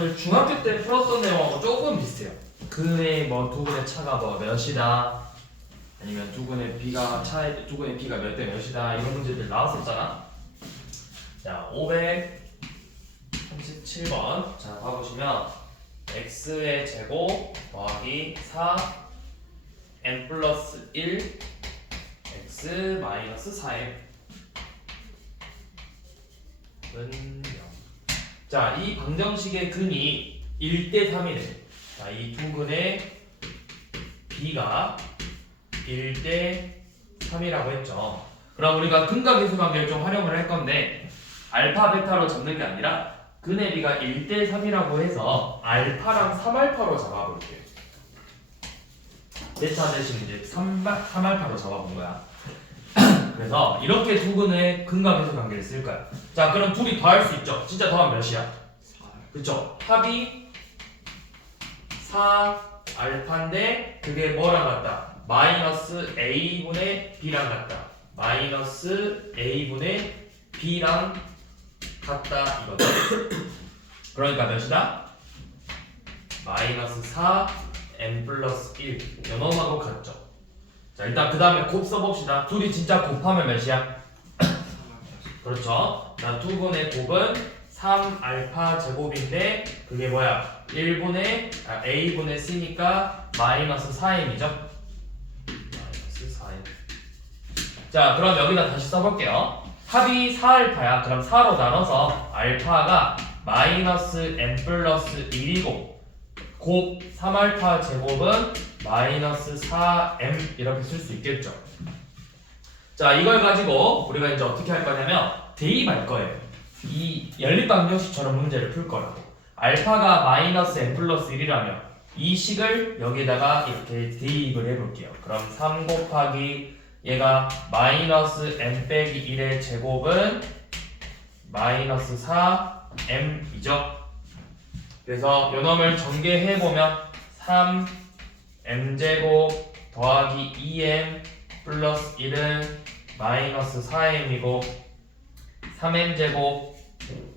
여러분들 중학교 때 풀었던 내용하고 조금 비슷해요. 근의 뭐 두근의 차가 뭐 몇이다, 아니면 두근의 비가 몇 대 몇이다, 이런 문제들 나왔었잖아. 자, 537번. 자, 봐보시면 x의 제곱 더하기 4 n 플러스 1 x 마이너스 4m 은 0. 자, 이 방정식의 근이 1대 3이래. 자, 이 두 근의 b가 1대 3이라고 했죠. 그럼 우리가 근과 계수 관계를 좀 활용을 할 건데, 알파 베타로 잡는 게 아니라 근의 b가 1대 3이라고 해서 알파랑 3알파로 잡아볼게요. 베타 대신 이제 3알파로 잡아본 거야. 그래서 이렇게 두 근의 근과 계수 관계를 쓸 거야. 자, 그럼 둘이 더할 수 있죠. 진짜 더하면 몇이야? 4. 그쵸? 합이 4알파인데 그게 뭐랑 같다? 마이너스 a분의 b랑 같다. 마이너스 a분의 b랑 같다 이거죠. 그러니까 몇이다? 마이너스 4 n 플러스 1. 요놈하고 같죠. 자, 일단 그 다음에 곱 써봅시다. 둘이 진짜 곱하면 몇이야? 그렇죠. 자, 두 분의 곱은 3알파 제곱인데 그게 뭐야? 1분의 a분의 c니까 마이너스 4m이죠. 마이너스 4m. 자, 그럼 여기다 다시 써볼게요. 합이 4알파야. 그럼 4로 나눠서 알파가 마이너스 n 플러스 1이고 곱 3알파 제곱은 마이너스 4m 이렇게 쓸 수 있겠죠. 자, 이걸 가지고 우리가 이제 어떻게 할 거냐면 대입할 거예요. 이 연립방정식처럼 문제를 풀 거라고. 알파가 마이너스 n 플러스 1이라면 이 식을 여기다가 이렇게 대입을 해볼게요. 그럼 3 곱하기 얘가 마이너스 n 빼기 1의 제곱은 마이너스 4m이죠. 그래서 요놈을 전개해보면 3m제곱 더하기 2m 플러스 1은 마이너스 4m이고 3m제곱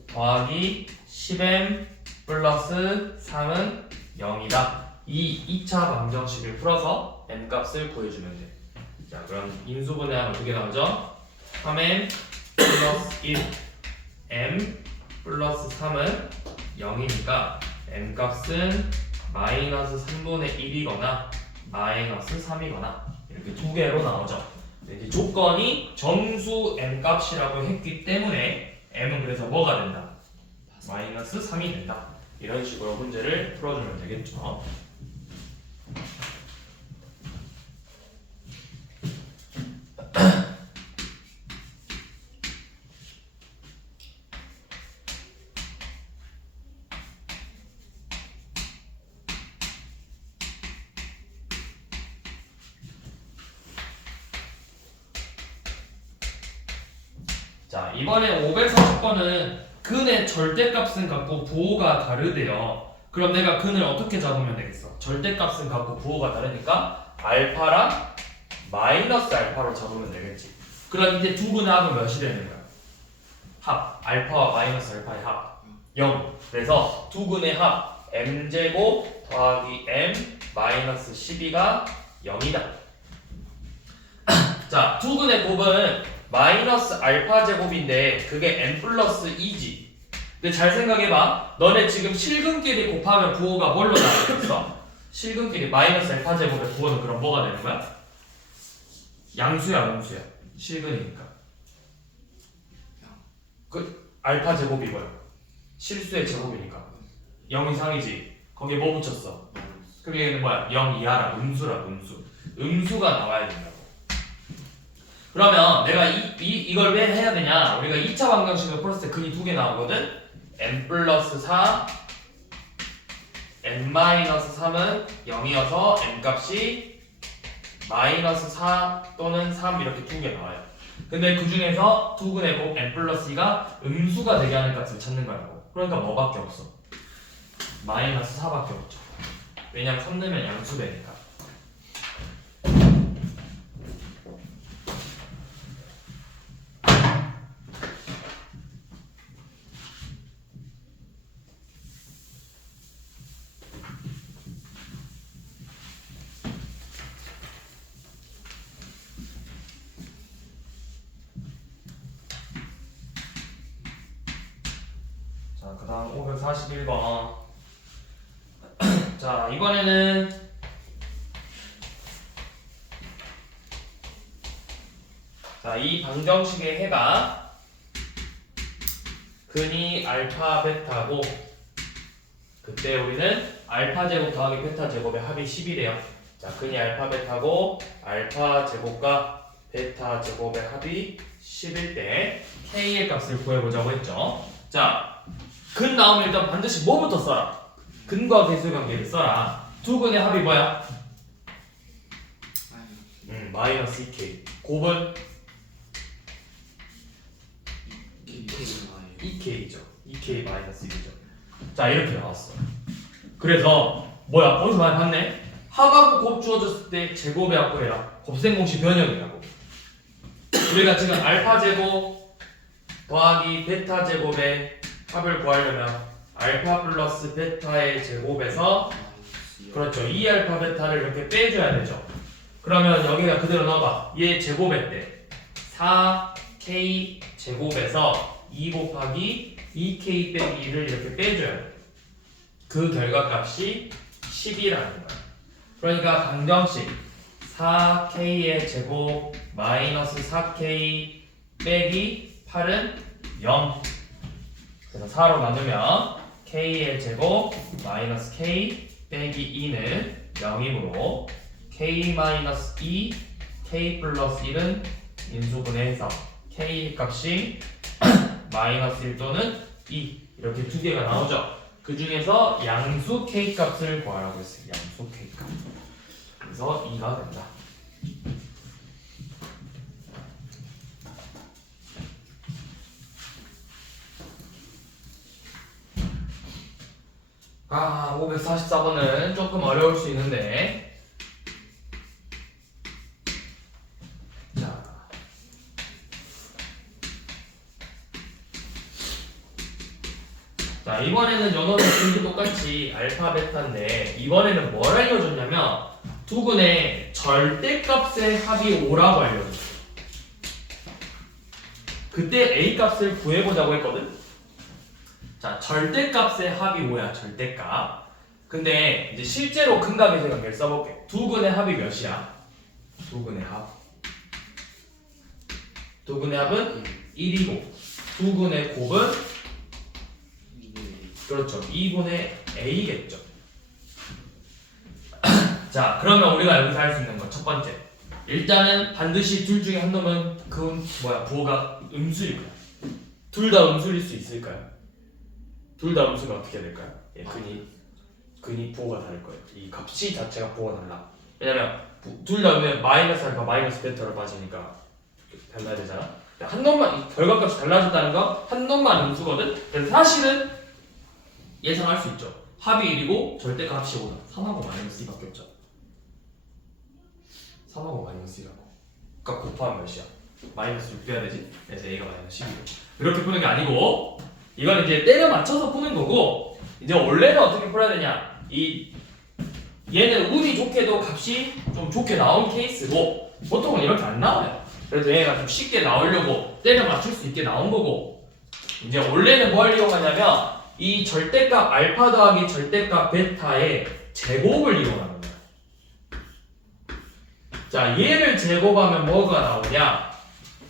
더하기 10m 플러스 3은 0이다. 이 2차 방정식을 풀어서 n값을 구해주면 돼. 자, 그럼 인수분해하면 어떻게 나오죠? 3m 플러스 1m 플러스 3은 0이니까 n값은 마이너스 3분의 1이거나 마이너스 3이거나 이렇게 두 개로 나오죠. 이제 조건이 정수 n값이라고 했기 때문에 m은 그래서 뭐가 된다? 마이너스 3이 된다. 이런 식으로 문제를 풀어주면 되겠죠. 자, 이번에 540번은 근의 절대값은 같고 부호가 다르대요. 그럼 내가 근을 어떻게 잡으면 되겠어? 절대값은 같고 부호가 다르니까 알파랑 마이너스 알파로 잡으면 되겠지. 그럼 이제 두 근의 합은 몇이 되는 거야? 합. 알파와 마이너스 알파의 합. 0. 그래서 두 근의 합 m제곱 더하기 m 마이너스 12가 0이다. 자, 두 근의 곱은 마이너스 알파 제곱인데 그게 n 플러스 2지. 근데 잘 생각해봐. 너네 지금 실근끼리 곱하면 부호가 뭘로 나오겠어? 실근끼리 마이너스 알파 제곱의 부호는 그럼 뭐가 되는 거야? 양수야, 음수야? 실근이니까. 그 알파 제곱이 뭐야? 실수의 제곱이니까 0 이상이지. 거기에 뭐 붙였어? 그게 얘는 뭐야? 0 이하라. 음수라, 음수. 음수가 나와야 된다고. 그러면 내가 이걸 왜 해야 되냐? 우리가 2차 방정식을 풀었을 때 근이 두 개 나오거든? n 플러스 4 n 마이너스 3은 0이어서 n 값이 마이너스 4 또는 3 이렇게 두 개 나와요. 근데 그 중에서 두 근의 곱 n 플러스 2가 음수가 되게 하는 값을 찾는 거라고. 그러니까 뭐밖에 없어? 마이너스 4밖에 없죠. 왜냐면 3 넣으면 양수되니까. 다음 541번. 자, 이번에는 자, 이 방정식의 해가 근이 알파 베타고 그때 우리는 알파 제곱 더하기 베타 제곱의 합이 10이래요. 자, 근이 알파 베타고 알파 제곱과 베타 제곱의 합이 10일 때 K의 값을 구해보자고 했죠. 자, 근 나오면 일단 반드시 뭐부터 써라? 근과 계수의 관계를 써라. 두 근의 합이 뭐야? 마이너스 2K. 곱은 2K죠. 2K 마이너스 1이죠. 자, 이렇게 나왔어. 그래서 뭐야? 어디서 많이 봤네? 합하고 곱 주어졌을 때 제곱의 합 구해라. 곱셈 공식 변형이라고. 우리가 지금 알파 제곱 더하기 베타 제곱의 합을 구하려면 알파 플러스 베타의 제곱에서 그렇죠. 2알파 베타를 이렇게 빼줘야 되죠. 그러면 여기가 그대로 넣어봐. 얘 제곱의 때 4K 제곱에서 2 곱하기 2K 빼기 2를 이렇게 빼줘야 돼. 그 결과값이 10이라는 거야. 그러니까 방정식 4K의 제곱 마이너스 4K 빼기 8은 0. 그래서 4로 나누면 K의 제곱 마이너스 K 빼기 2는 0이므로 K 마이너스 2 K 플러스 1은 인수분해해서 K 값이 마이너스 1 또는 2 이렇게 두 개가 나오죠. 그 중에서 양수 K 값을 구하라고 했어요. 양수 K 값. 그래서 2가 된다. 아, 544번은 조금 어려울 수 있는데 자, 이번에는 연어는 똑같이 알파 베타인데 이번에는 뭘 알려줬냐면 두 근의 절대값의 합이 5라고 알려줬어요. 그때 A 값을 구해보자고 했거든. 자, 절대값의 합이 5야. 절대값. 근데 이제 실제로 근과 계수의 관계를 써볼게. 두 근의 합이 몇이야? 두 근의 합. 두 근의 합은 1이고 두 근의 곱은 그렇죠. 2분의 A겠죠. 자, 그러면 우리가 여기서 할 수 있는 건 첫 번째. 일단은 반드시 둘 중에 한 놈은 부호가 음수일 거야. 둘 다 음수일 수 있을까요? 둘 다 음수가 어떻게 될까요? 예, 근이 부호가 다를 거예요. 이 값이 자체가 부호가 달라. 왜냐면 둘 다 음수면 마이너스 알파 마이너스 베타로 빠지니까 달라야 되잖아. 한 놈만 이 결과값이 달라졌다는 건 한 놈만 음수거든. 그래서 사실은 예상할 수 있죠. 합이 1이고 절대값 합이 5다. 3하고 마이너스 2밖에 없죠. 3하고 마이너스 2라고. 그러니까 곱하면 몇이야? 마이너스 6 돼야 되지? 그래서 A가 마이너스 12고. 이렇게 푸는 게 아니고 이건 이제 때려 맞춰서 푸는 거고 이제 원래는 어떻게 풀어야 되냐? 얘는 운이 좋게도 값이 좀 좋게 나온 케이스고 보통은 이렇게 안 나와요. 그래서 얘가 좀 쉽게 나오려고 때려 맞출 수 있게 나온 거고 이제 원래는 뭘 이용하냐면 이 절대값 알파 더하기 절대값 베타의 제곱을 이용하는 거야. 자, 얘를 제곱하면 뭐가 나오냐?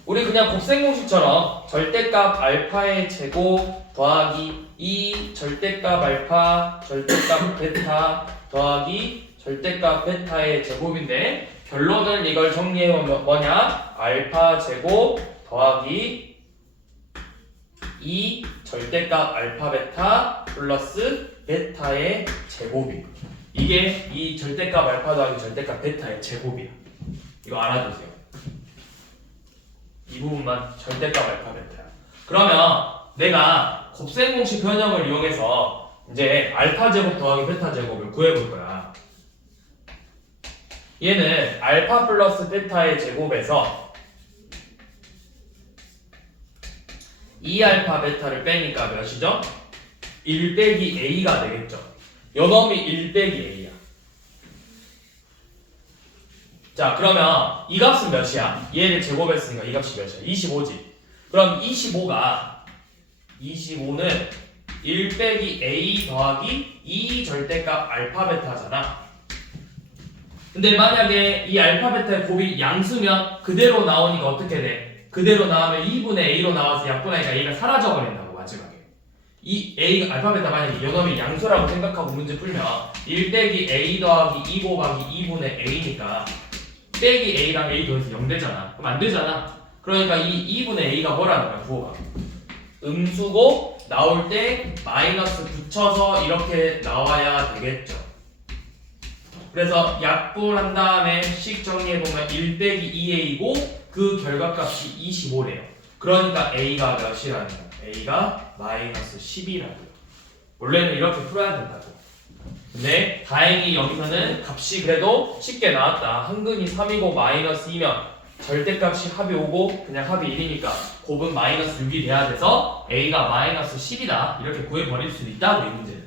우리 그냥 곱셈 공식처럼 절대값 알파의 제곱 더하기 2 절대값 알파 절대값 베타 더하기 절대값 베타의 제곱인데 결론은 이걸 정리해보면 뭐냐? 알파 제곱 더하기 2 절대값 알파 베타 플러스 베타의 제곱이 이게 이 절대값 알파 더하기 절대값 베타의 제곱이야. 이거 알아두세요. 이 부분만 절대값 알파 베타야. 그러면 내가 곱셈 공식 변형을 이용해서 이제 알파 제곱 더하기 베타 제곱을 구해볼 거야. 얘는 알파 플러스 베타의 제곱에서 2알파 베타를 빼니까 몇이죠? 1 빼기 A가 되겠죠. 요 놈이 1 빼기 A야. 자, 그러면 이 값은 몇이야? 얘를 제곱했으니까 이 값이 몇이야? 25지. 그럼 25는 1 빼기 A 더하기 2 절대값 알파 베타잖아. 근데 만약에 이 알파 베타의 곱이 양수면 그대로 나오니까 어떻게 돼? 그대로 나오면 2분의 A로 나와서 약분하니까 A가 사라져 버린다고 마지막에. 이 A 알파 베타 만약에 요놈이 양수라고 생각하고 문제 풀면 1 빼기 A 더하기 2 곱하기 2분의 A니까 빼기 A랑 A 더해서 0 되잖아. 그럼 안 되잖아. 그러니까 이 2분의 A가 뭐라는 거야? 부호가 음수고 나올 때 마이너스 붙여서 이렇게 나와야 되겠죠. 그래서 약분한 다음에 식 정리해보면 1 빼기 2A이고 그 결과값이 25래요. 그러니까 A가 몇이라는 거야? A가 마이너스 10이라고요. 원래는 이렇게 풀어야 된다고. 근데 다행히 여기서는 값이 그래도 쉽게 나왔다. 한근이 3이고 마이너스 2면 절대값이 합이 5고 그냥 합이 1이니까 곱은 마이너스 6이 돼야 돼서 A가 마이너스 10이다. 이렇게 구해버릴 수 있다고 이 문제는.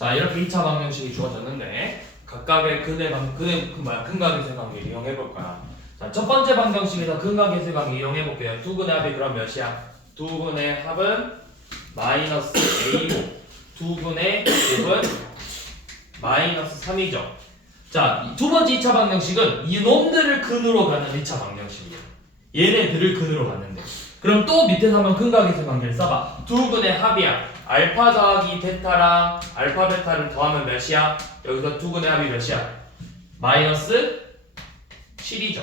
자, 이렇게 2차 방정식이 주어졌는데 각각의 근각의 관계 이용해 볼 거야. 자, 첫 번째 방정식에서 근각의 관계 이용해 볼게요. 두근의 합이 그럼 몇이야? 두근의 합은 마이너스 A고 두근의 곱은 마이너스 3이죠. 자, 두 번째 2차 방정식은 이놈들을 근으로 가는 2차 방정식이에요. 얘네들을 근으로 갔는데 그럼 또 밑에서 한번 근각의 관계를 써봐. 두근의 합이야. 알파 더하기 베타랑 알파 베타를 더하면 몇이야? 여기서 두근의 합이 몇이야? 마이너스 7이죠.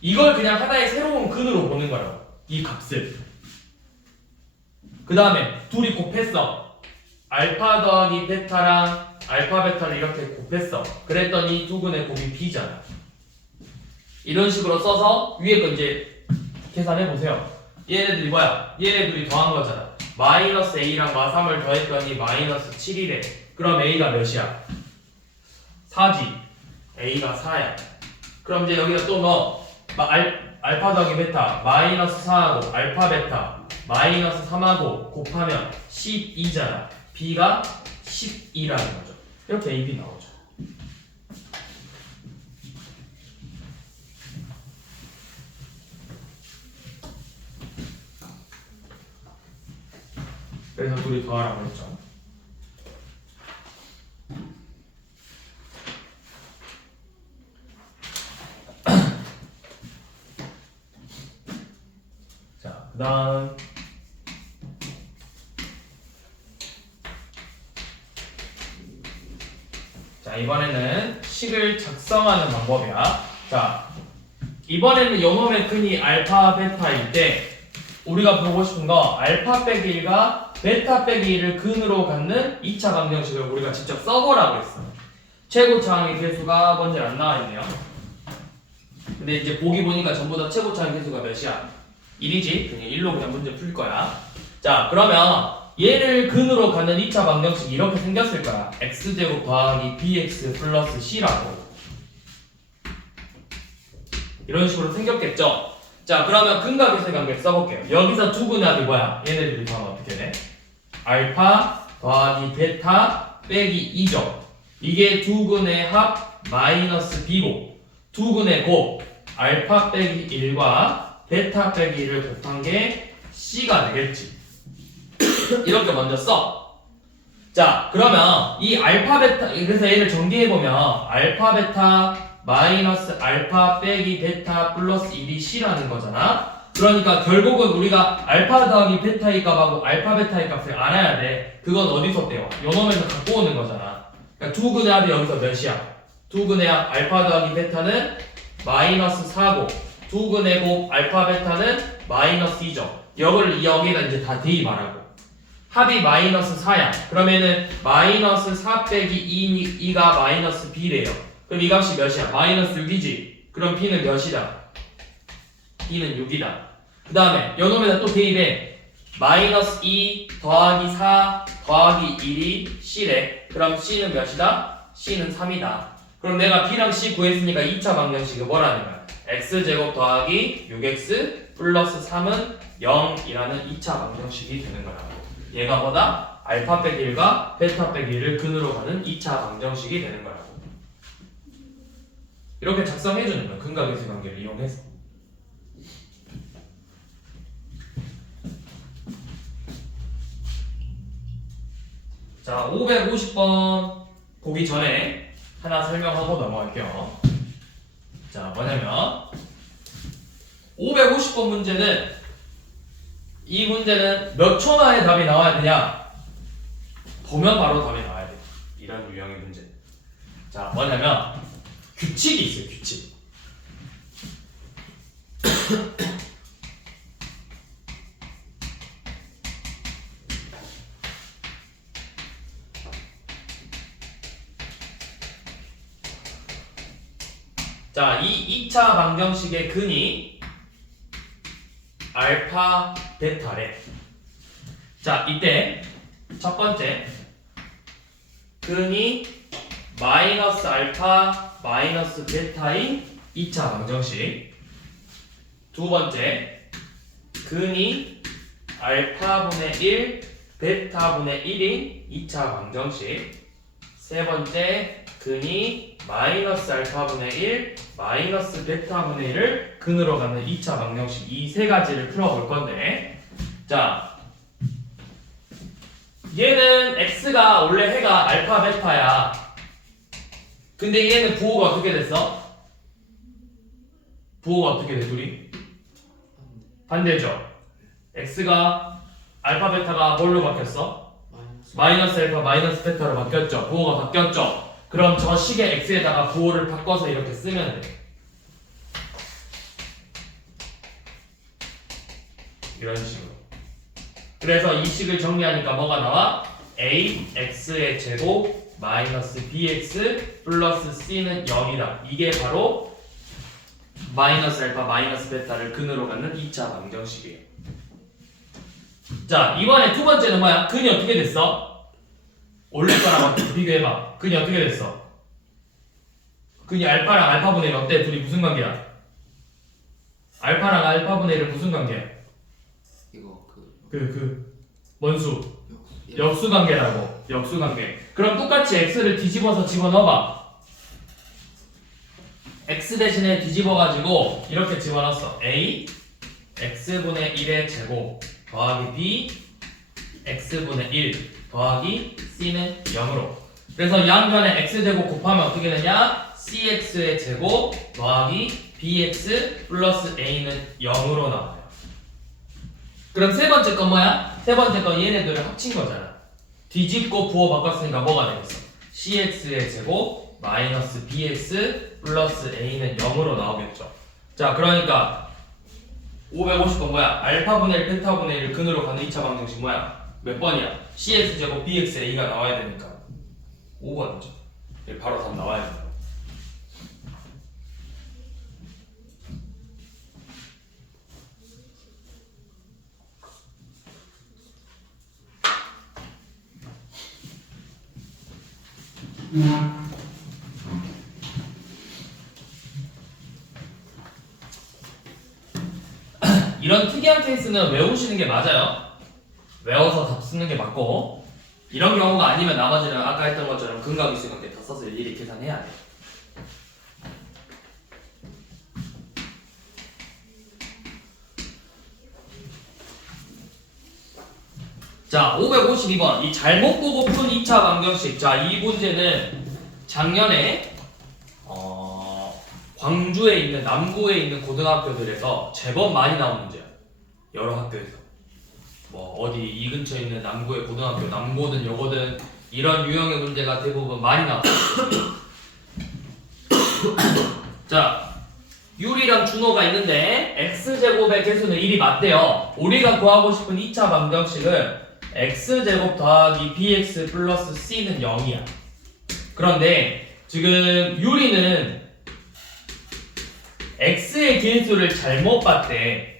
이걸 그냥 하나의 새로운 근으로 보는 거라고. 이 값을. 그 다음에 둘이 곱했어. 알파 더하기 베타랑 알파 베타를 이렇게 곱했어. 그랬더니 두근의 곱이 b잖아. 이런 식으로 써서 위에 거 이제 계산해 보세요. 얘네들이 뭐야? 얘네들이 더한 거잖아. 마이너스 A랑 마3을 더했더니 마이너스 7이래. 그럼 A가 몇이야? 4지. A가 4야. 그럼 이제 여기다 또 넣어. 알파 더하기 베타 마이너스 4하고 알파 베타 마이너스 3하고 곱하면 12잖아. B가 12라는 거죠. 이렇게 AB 나오죠. 그래서 둘이 더하라고 했죠. 자, 그 다음 자, 이번에는 식을 작성하는 방법이야. 자, 이번에는 요놈의 근이 알파 베타일 때 우리가 보고 싶은 거 알파 빼기 1과 베타 빼기 1을 근으로 갖는 2차 방정식을 우리가 직접 써보라고 했어. 최고차항의 개수가 먼저 안 나와있네요. 근데 이제 보기 보니까 전부 다 최고차항의 개수가 몇이야? 1이지? 그냥 1로 그냥 문제 풀 거야. 자, 그러면 얘를 근으로 갖는 2차 방정식이 이렇게 생겼을 거야. x제곱 더하기 bx 플러스 c라고. 이런 식으로 생겼겠죠? 자, 그러면 근각의 관계를 써볼게요. 여기서 두근의 합이 뭐야? 얘네들이 더하면 어떻게 돼? 알파 더하기 베타 빼기 2죠. 이게 두근의 합 마이너스 b고 두근의 곱 알파 빼기 1과 베타 빼기 1을 곱한 게 c가 되겠지. 이렇게 먼저 써. 자, 그러면 이 알파 베타 그래서 얘를 정리해보면 알파 베타 마이너스 알파 빼기 베타 플러스 1이 c라는 거잖아. 그러니까 결국은 우리가 알파 더하기 베타의 값하고 알파 베타의 값을 알아야 돼. 그건 어디서 떼와? 요놈에서 갖고 오는 거잖아. 그러니까 두근의 합이 여기서 몇이야? 두근의 합 알파 더하기 베타는 마이너스 4고 두근의 곱 알파 베타는 마이너스 2죠. 여기다 이제 다 대입하라고. 합이 마이너스 4야. 그러면은 마이너스 4 빼기 2가 마이너스 b래요. 그럼 이 값이 몇이야? 마이너스 6이지. 그럼 b는 몇이다? b는 6이다. 그 다음에 요놈에다 또 대입해. 마이너스 2 더하기 4 더하기 1이 c래. 그럼 c는 몇이다? c는 3이다. 그럼 내가 b랑 c 구했으니까 2차 방정식이 뭐라는 거야? x제곱 더하기 6x 플러스 3은 0이라는 2차 방정식이 되는 거라고. 얘가 뭐다? 알파 빼기 1과 베타 빼기 1을 근으로 가는 2차 방정식이 되는 거라고. 이렇게 작성해주는 거야. 근각의수 관계를 이용해서. 자, 550번 보기 전에 하나 설명하고 넘어갈게요. 자, 뭐냐면 550번 문제는 이 문제는 몇 초 만에 답이 나와야 되냐? 보면 바로 답이 나와야 돼. 이런 유형의 문제. 자, 뭐냐면 규칙이 있어요. 규칙. 자, 이 2차 방정식의 근이 알파 베타래. 자, 이때 첫 번째 근이 마이너스 알파 마이너스 베타인 2차 방정식. 두 번째 근이 알파분의 1 베타분의 1인 2차 방정식. 세 번째 근이 마이너스 알파분의 1 마이너스 베타분의 1을 근으로 가는 2차 방정식. 이 세 가지를 풀어볼 건데, 자, 얘는 x가 원래 해가 알파 베타야. 근데 얘는 부호가 어떻게 됐어? 부호가 어떻게 돼? 둘이 반대죠. x가 알파 베타가 뭘로 바뀌었어? 마이너스 알파 마이너스 베타로 바뀌었죠. 부호가 바뀌었죠. 그럼 저 식의 x에다가 부호를 바꿔서 이렇게 쓰면 돼. 이런 식으로. 그래서 이 식을 정리하니까 뭐가 나와? ax의 제곱 마이너스 bx 플러스 c는 0이다. 이게 바로 마이너스 알파 마이너스 베타를 근으로 갖는 2차 방정식이에요. 자, 이번에 두 번째는 뭐야? 근이 어떻게 됐어? 원래 거랑 비교해봐. 근이 어떻게 됐어? 근이 알파랑 알파분의 1 어때? 둘이 무슨 관계야? 알파랑 알파분의 1은 무슨 관계야? 이거 원수 역수 관계라고. 역수 관계. 그럼 똑같이 x를 뒤집어서 집어넣어봐. x 대신에 뒤집어가지고 이렇게 집어넣었어. a x분의 1의 제곱 더하기 b x분의 1 더하기 c는 0으로. 그래서 양변에 x제곱 곱하면 어떻게 되냐? cx의 제곱 더하기 bx 플러스 a는 0으로 나와요. 그럼 세 번째 건 뭐야? 세 번째 건 얘네들을 합친 거잖아. 뒤집고 부호 바꿨으니까 뭐가 되겠어? cx의 제곱 마이너스 bx 플러스 a는 0으로 나오겠죠. 자, 그러니까 550번 뭐야? 알파분의 1 베타분의 1을 근으로 가는 2차 방정식 뭐야? 몇 번이야? cx 제곱 bx a가 나와야 되니까 5번이죠. 바로 답 나와야 된다. 이런 특이한 케이스는 외우시는 게 맞아요. 외워서 답 쓰는 게 맞고, 이런 경우가 아니면 나머지는 아까 했던 것처럼 근각이수 관계 다 써서 일일이 계산해야 돼. 자, 552번 이 잘못 보고 푼 2차 방정식. 자, 이 문제는 작년에 광주에 있는 남구에 있는 고등학교들에서 제법 많이 나온 문제야. 여러 학교에서. 뭐 어디 이 근처에 있는 남구의 고등학교, 남고든 여고든 이런 유형의 문제가 대부분 많이 나왔어요. 자, 유리랑 준호가 있는데 x제곱의 개수는 1이 맞대요. 우리가 구하고 싶은 2차 방정식은 x제곱 더하기 bx 플러스 c는 0이야. 그런데 지금 유리는 x의 개수를 잘못 봤대.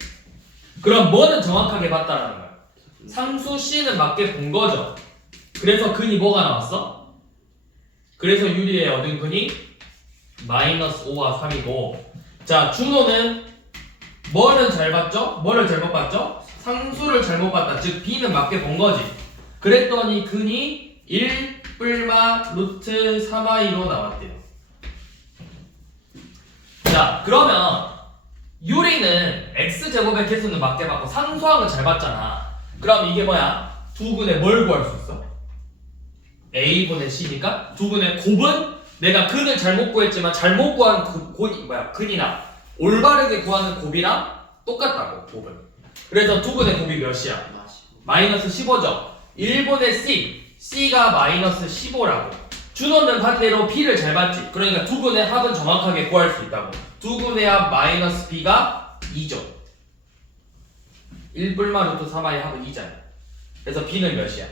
그럼 뭐는 정확하게 봤다라는 거야? 상수 c는 맞게 본 거죠. 그래서 근이 뭐가 나왔어? 그래서 유리의 얻은 근이 마이너스 5와 3이고, 자 준호는 뭐는 잘 봤죠? 뭐를 잘못 봤죠? 상수를 잘못 봤다. 즉 b는 맞게 본 거지. 그랬더니 근이 1 뿔마 루트 3i로 나왔대요. 자 그러면 유리는 x제곱의 개수는 맞게 봤고 상수항은 잘 봤잖아. 그럼 이게 뭐야? 두근의 뭘 구할 수 있어? a분의 c니까 두근의 곱은 내가 근을 잘못 구했지만 잘못 구한 근이나 올바르게 구하는 곱이랑 똑같다고. 곱은. 그래서 두근의 곱이 몇이야? 마이너스 15죠. 1분의 c가 마이너스 15라고. 준호는 반대로 b를 잘 봤지. 그러니까 두근의 합은 정확하게 구할 수 있다고. 두근의 합 마이너스 b가 2죠. 1뿔마 루트 3i의 합은 2잖아. 그래서 b는 몇이야?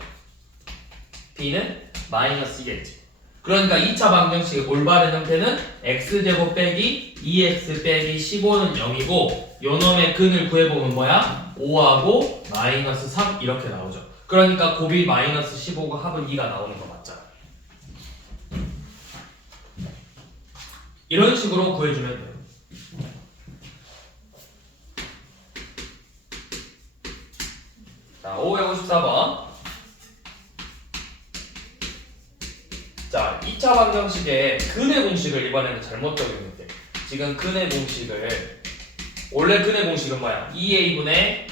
b는 마이너스 2겠지. 그러니까 2차 방정식의 올바른 형태는 x제곱 빼기 2x 빼기 15는 0이고 요놈의 근을 구해보면 뭐야? 5하고 마이너스 3 이렇게 나오죠. 그러니까 곱이 마이너스 15고 합은 2가 나오는 거 맞잖아. 이런 식으로 구해주면 돼요. 자, 554번. 자, 2차 방정식의 근의 공식을 이번에는 잘못 적용했대. 지금 근의 공식을, 원래 근의 공식은 뭐야? 2a분의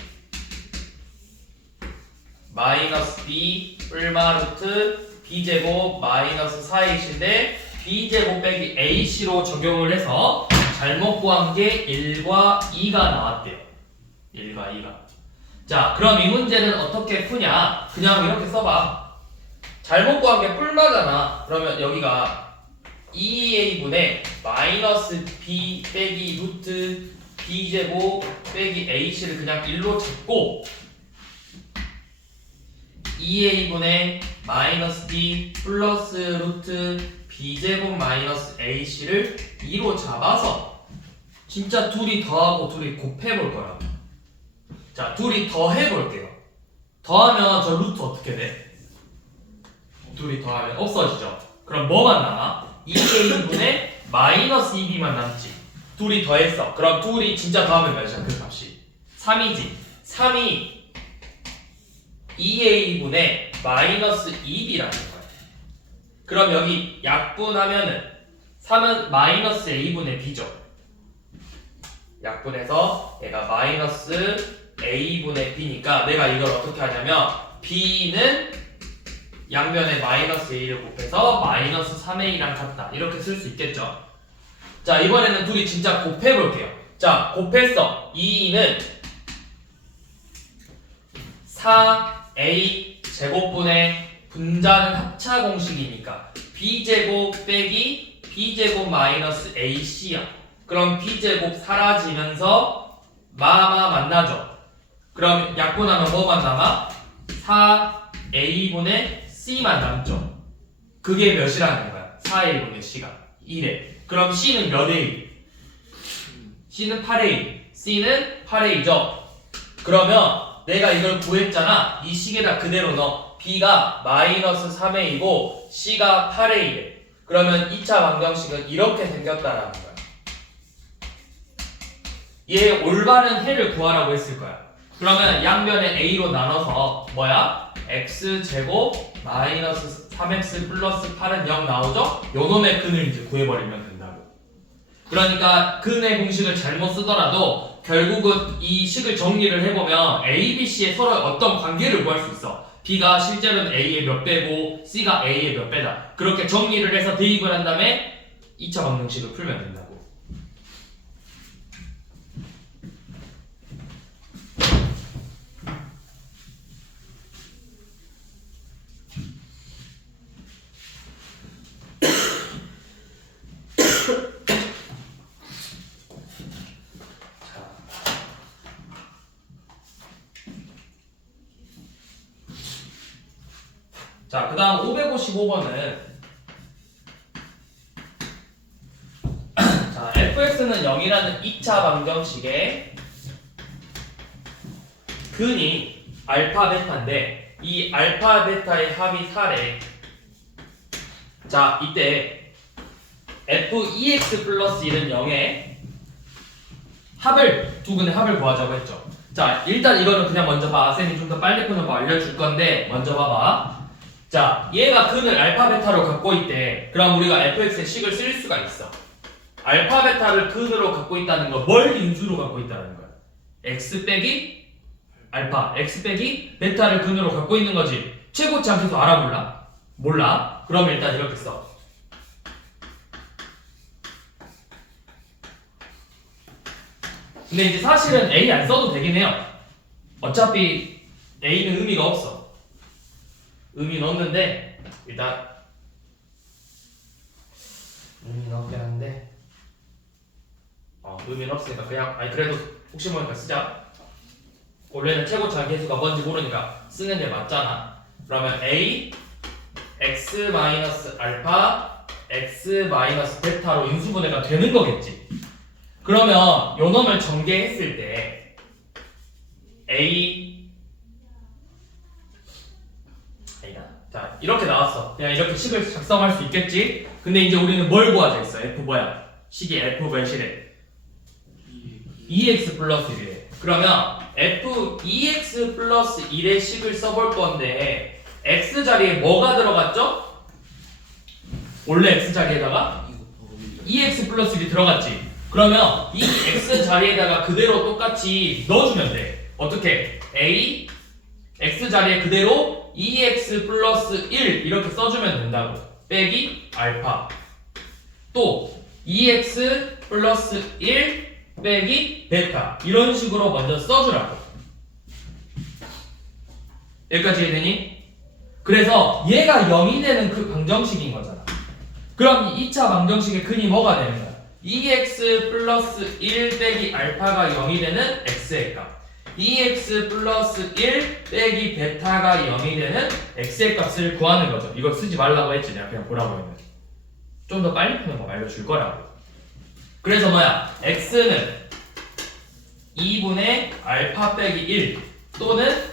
마이너스 b 뿔마 루트 b제곱 마이너스 4ac인데 b제곱 빼기 ac로 적용을 해서 잘못 구한 게 1과 2가 나왔대요. 1과 2가. 자, 그럼 이 문제는 어떻게 푸냐? 그냥 이렇게 써봐. 잘못 구한 게 뿔마잖아. 그러면 여기가 2a분의 마이너스 b 빼기 루트 b제곱 빼기 ac를 그냥 1로 잡고 2a분의 마이너스 b 플러스 루트 b제곱 마이너스 ac를 2로 잡아서 진짜 둘이 더하고 둘이 곱해볼 거라고. 자, 둘이 더해볼게요. 더하면 저 루트 어떻게 돼? 둘이 더하면 없어지죠. 그럼 뭐만 남아? 2a분의 마이너스 2b만 남지. 둘이 더했어. 그럼 둘이 진짜 더하면 몇이야? 그 값이 3이지. 3이 2a분의 마이너스 2b라는 거야. 그럼 여기 약분하면은 3은 마이너스 a분의 b죠. 약분해서 얘가 마이너스 a분의 b니까 내가 이걸 어떻게 하냐면 b는 양변에 마이너스 a를 곱해서 마이너스 3a랑 같다. 이렇게 쓸 수 있겠죠. 자, 이번에는 둘이 진짜 곱해볼게요. 자, 곱했어. 2는 4a 제곱분의 분자는 합차 공식이니까 b제곱 빼기 b제곱 마이너스 ac야. 그럼 b제곱 사라지면서 마마 만나죠. 그럼 약분하면 뭐만 남아? 4a분의 c만 남죠. 그게 몇이라는 거야? 4a분의 c가 1에. 그럼 c는 몇 a? c는 8a, c는 8a죠. 그러면 내가 이걸 구했잖아. 이 식에다 그대로 넣어. b가 마이너스 3a이고 c가 8a래. 그러면 2차 방정식은 이렇게 생겼다라는 거야. 얘 올바른 해를 구하라고 했을 거야. 그러면 양변에 a로 나눠서 뭐야? x제곱 마이너스 3x 플러스 8은 0 나오죠? 요놈의 근을 이제 구해버리면 된다고. 그러니까 근의 공식을 잘못 쓰더라도 결국은 이 식을 정리를 해보면 a, b, c의 서로 어떤 관계를 구할 수 있어. b가 실제로는 a의 몇 배고 c가 a의 몇 배다. 그렇게 정리를 해서 대입을 한 다음에 2차 방정식을 풀면 된다고. 자, 그 다음 555번은 자, fx는 0이라는 2차 방정식의 근이 알파 베타인데 이 알파 베타의 합이 4래. 자, 이때 f2x 플러스 1은 0에 두 근의 합을 구하자고 했죠. 자, 일단 이거는 그냥 먼저 봐. 쌤이 좀 더 빨리 푸는 거 알려줄 건데 먼저 봐봐. 자, 얘가 근을 알파 베타로 갖고 있대. 그럼 우리가 fx의 식을 쓸 수가 있어. 알파 베타를 근으로 갖고 있다는 거 뭘 인수로 갖고 있다는 거야? x 빼기 알파, x 빼기 베타를 근으로 갖고 있는 거지. 최고치 함수 알아 몰라? 몰라. 그럼 일단 이렇게 써. 근데 이제 사실은 A 안 써도 되긴 해요. 어차피 A는 의미가 없어. 의미는 없는데 일단 의미는 없긴 한데 의미는 없으니까 그냥 그래도 혹시 모르니까 쓰자. 원래는 최고치 함수가 뭔지 모르니까 쓰는 게 맞잖아. 그러면 A x 마이너스 알파 x 마이너스 베타로 인수분해가 되는 거겠지. 그러면 요 놈을 전개했을 때 자, 이렇게 나왔어. 그냥 이렇게 식을 작성할 수 있겠지. 근데 이제 우리는 뭘 구하자 했어? f 뭐야? 식이 f 몇이래? 2x 플러스 1이래. 그러면 f 2x 플러스 1의 식을 써볼 건데 x 자리에 뭐가 들어갔죠? 원래 x 자리에다가 2x 플러스 1이 들어갔지. 그러면 이 x 자리에다가 그대로 똑같이 넣어주면 돼. 어떻게? a x 자리에 그대로 2x 플러스 1 이렇게 써주면 된다고. 빼기 알파 또 2x 플러스 1 빼기 베타 이런 식으로 먼저 써주라고. 여기까지 이해되니? 그래서 얘가 0이 되는 그 방정식인 거잖아. 그럼 이 2차 방정식의 근이 뭐가 되는 거야? 2x 플러스 1 빼기 알파가 0이 되는 x의 값 2x 플러스 1 빼기 베타가 0이 되는 x의 값을 구하는 거죠. 이걸 쓰지 말라고 했지. 내가 그냥 보라고 했는데 좀 더 빨리 푸는 거 알려줄 거라고. 그래서 뭐야? x는 2분의 알파 빼기 1 또는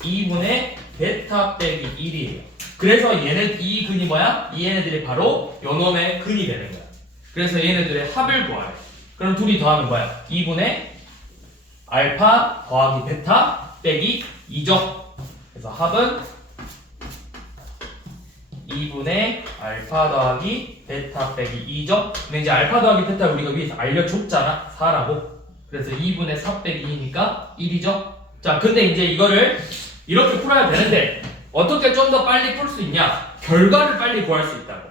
2분의 베타 빼기 1이에요. 그래서 이 근이 뭐야? 이 얘네들이 바로 요놈의 근이 되는 거야. 그래서 얘네들의 합을 구하래. 그럼 둘이 더하면 뭐야? 2분의 알파 더하기 베타 빼기 2죠. 그래서 합은 2분의 알파 더하기 베타 빼기 2죠. 근데 이제 알파 더하기 베타 우리가 위에서 알려줬잖아. 4라고. 그래서 2분의 4 빼기 2니까 1이죠. 자, 근데 이제 이거를 이렇게 풀어야 되는데 어떻게 좀 더 빨리 풀 수 있냐? 결과를 빨리 구할 수 있다고.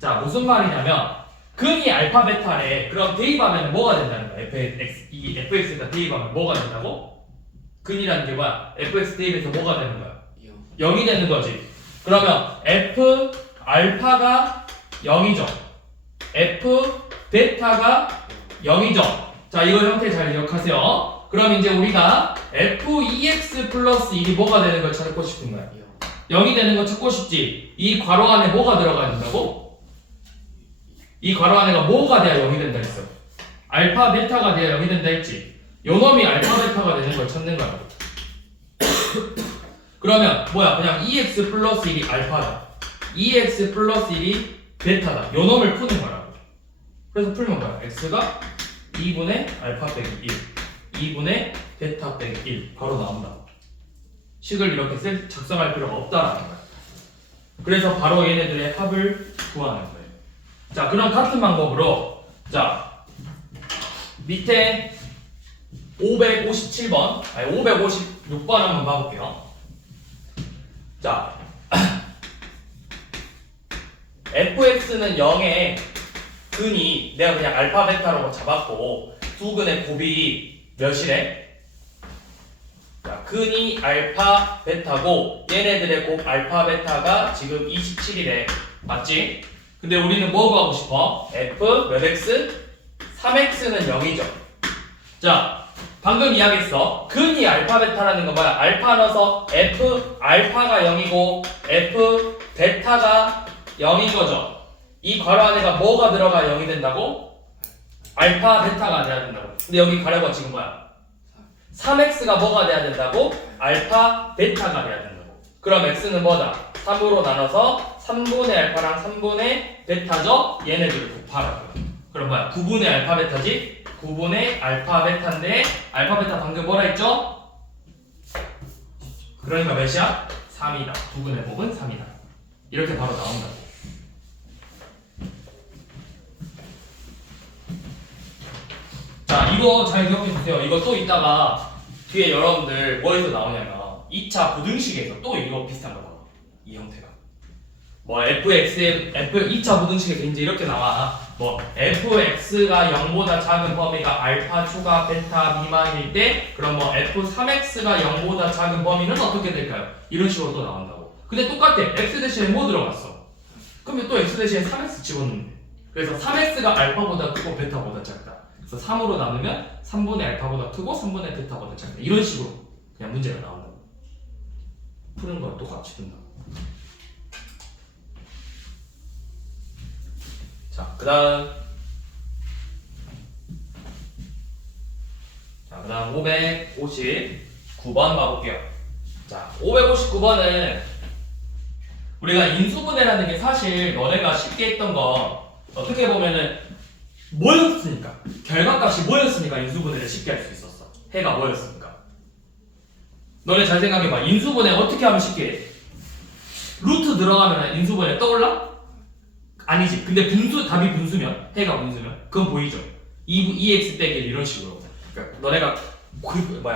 자, 무슨 말이냐면 근이 알파 베타래. 그럼 대입하면 뭐가 된다는 거야? 이 fx에다 대입하면 뭐가 된다고? 근이라는 게 뭐야? fx 대입해서 뭐가 되는 거야? 0이 되는 거지. 그러면 f 알파가 0이죠. f 베타가 0이죠. 자, 이거 형태 잘 기억하세요. 그럼 이제 우리가 f2x 플러스 1이 뭐가 되는 걸 찾고 싶은 거야? 0이 되는 거 찾고 싶지. 이 괄호 안에 뭐가 들어가야 된다고? 이 괄호 안에가 뭐가 돼야 0이 된다 했어? 알파 베타가 돼야 0이 된다 했지. 요놈이 알파 베타가 되는 걸 찾는 거야. 그러면 뭐야? 그냥 2x 플러스 1이 알파다. 2x 플러스 1이 베타다. 요놈을 푸는 거라고. 그래서 풀면 뭐야? x가 2분의 알파 빼기 1 2분의 베타 빼기 1 바로 나온다. 식을 이렇게 작성할 필요가 없다라는 거야. 그래서 바로 얘네들의 합을 구하는 거예요. 자, 그럼 같은 방법으로 자 밑에 557번 아니 556번 한번 봐볼게요. 자 fx는 0의 근이 내가 그냥 알파 베타로 잡았고 두 근의 곱이 몇이래? 자, 근이 알파 베타고 얘네들의 곱 알파 베타가 지금 27이래. 맞지? 근데 우리는 뭐 구하고 싶어? f 몇 x? 3x는 0이죠. 자, 방금 이야기했어. 근이 알파 베타라는 건 뭐야? 알파 넣어서 F 알파가 0이고 F 베타가 0인 거죠. 이 괄호 안에가 뭐가 들어가 0이 된다고? 알파 베타가 돼야 된다고. 근데 여기 가려봐 지금 뭐야? 3x가 뭐가 돼야 된다고? 알파 베타가 돼야 된다고. 그럼 x는 뭐다? 3으로 나눠서 3분의 알파랑 3분의 베타죠? 얘네들을 곱하라고요. 그럼 뭐야? 9분의 알파 베타지? 9분의 알파 베타인데 알파 베타 방금 뭐라 했죠? 그러니까 몇이야? 3이다. 9분의 곱은 3이다. 이렇게 바로 나온다고. 자, 이거 잘 기억해주세요. 이거 또 이따가 뒤에 여러분들 뭐에서 나오냐면 2차 부등식에서 또 이거 비슷한 거 나와. 이 형태가. 뭐 fx의 2차 부등식에 이제 이렇게 나와. 뭐 fx가 0보다 작은 범위가 알파 추가 베타 미만일 때 그럼 뭐 f3x가 0보다 작은 범위는 어떻게 될까요? 이런 식으로 또 나온다고. 근데 똑같아. x 대신에 뭐 들어갔어? 그러면 또 x 대신에 3x 집어넣는데. 그래서 3x가 알파보다 크고 베타보다 작다. 그래서 3으로 나누면 3분의 알파보다 크고 3분의 베타보다 작다. 이런 식으로 그냥 문제가 나온다고. 푸는 거 똑같이 푼다. 자, 그 다음 559번 가볼게요. 자, 559번은 우리가 인수분해라는 게 사실 너네가 쉽게 했던 거 어떻게 보면은 뭐였으니까 결과값이 뭐였으니까 인수분해를 쉽게 할 수 있었어. 해가 뭐였으니까. 너네 잘 생각해봐. 인수분해 어떻게 하면 쉽게 해? 루트 들어가면 인수분해 떠올라? 아니지. 근데 답이 분수면, 해가 분수면 그건 보이죠. 2x 빼기 1 이런 식으로. 그러니까 너네가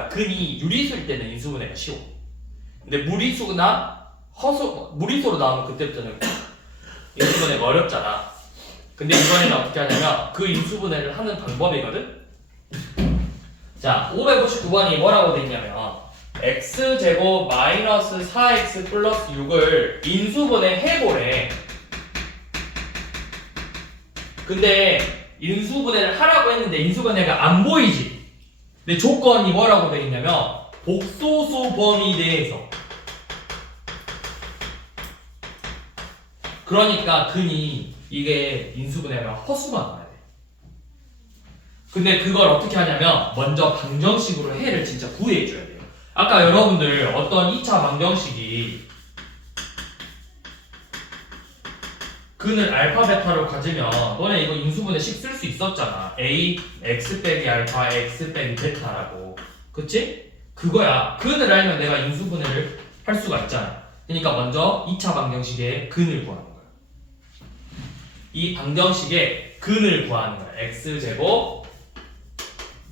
근이 유리수일 때는 인수분해가 쉬워. 근데 무리수나 무리수로 나오면 그때부터는 인수분해가 어렵잖아. 근데 이번에는 어떻게 하냐면 그 인수분해를 하는 방법이거든. 자, 559번이 뭐라고 돼 있냐면 x제곱 마이너스 4x 플러스 6을 인수분해 해보래. 근데 인수분해를 하라고 했는데 인수분해가 안 보이지. 근데 조건이 뭐라고 돼 있냐면 복소수 범위 내에서. 그러니까 근이 이게 인수분해가 허수가 나와야 돼. 근데 그걸 어떻게 하냐면 먼저 방정식으로 해를 진짜 구해줘야 돼요. 아까 여러분들 어떤 2차 방정식이 근을 알파 베타로 가지면 너네 이거 인수분해 식 쓸 수 있었잖아. a x 빼기 알파 x 빼기 베타라고. 그치? 그거야. 근을 알면 내가 인수분해를 할 수가 있잖아. 그러니까 먼저 2차 방정식의 근을 구하는 거야. 이 방정식의 근을 구하는 거야. x제곱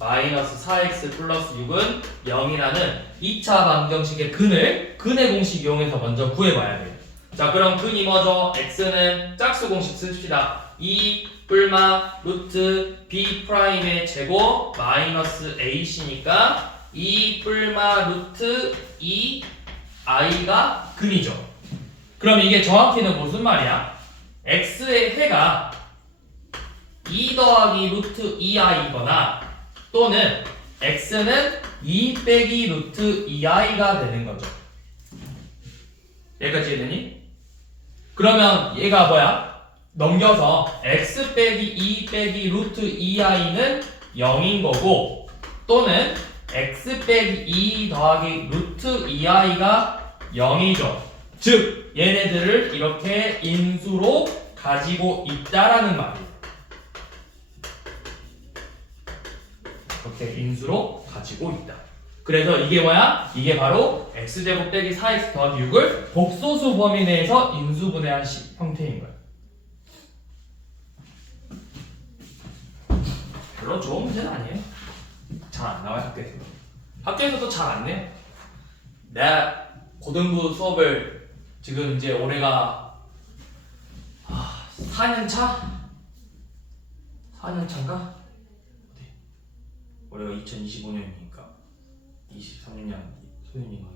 마이너스 4x 플러스 6은 0이라는 2차 방정식의 근의 공식 이용해서 먼저 구해봐야 돼요. 자, 그럼 근이 뭐죠? x는 짝수 공식 씁시다. 2 뿔마 루트 b 프라임의 제곱 마이너스 ac니까 2 뿔마 루트 2 i가 근이죠. 그럼 이게 정확히는 무슨 말이야? x의 해가 2 더하기 루트 2i거나 또는 x는 2 빼기 루트 2i가 되는 거죠. 여기까지 이해되니? 그러면 얘가 뭐야? 넘겨서 x 빼기 2 빼기 루트 2i는 0인 거고 또는 x 빼기 2 더하기 루트 2i가 0이죠. 즉 얘네들을 이렇게 인수로 가지고 있다라는 말이에요. 이렇게 인수로 가지고 있다. 그래서 이게 뭐야? 이게 바로 x제곱 빼기 4x 더하기 6을 복소수 범위 내에서 인수분해한 형태인 거야. 별로 좋은 문제는 아니에요. 잘 안 나와요, 학교에서. 학교에서도 잘 안 내요. 내가 고등부 수업을 지금 이제 올해가 4년 차? 4년 차인가? 올해가 2025년이니까 23년 소년이가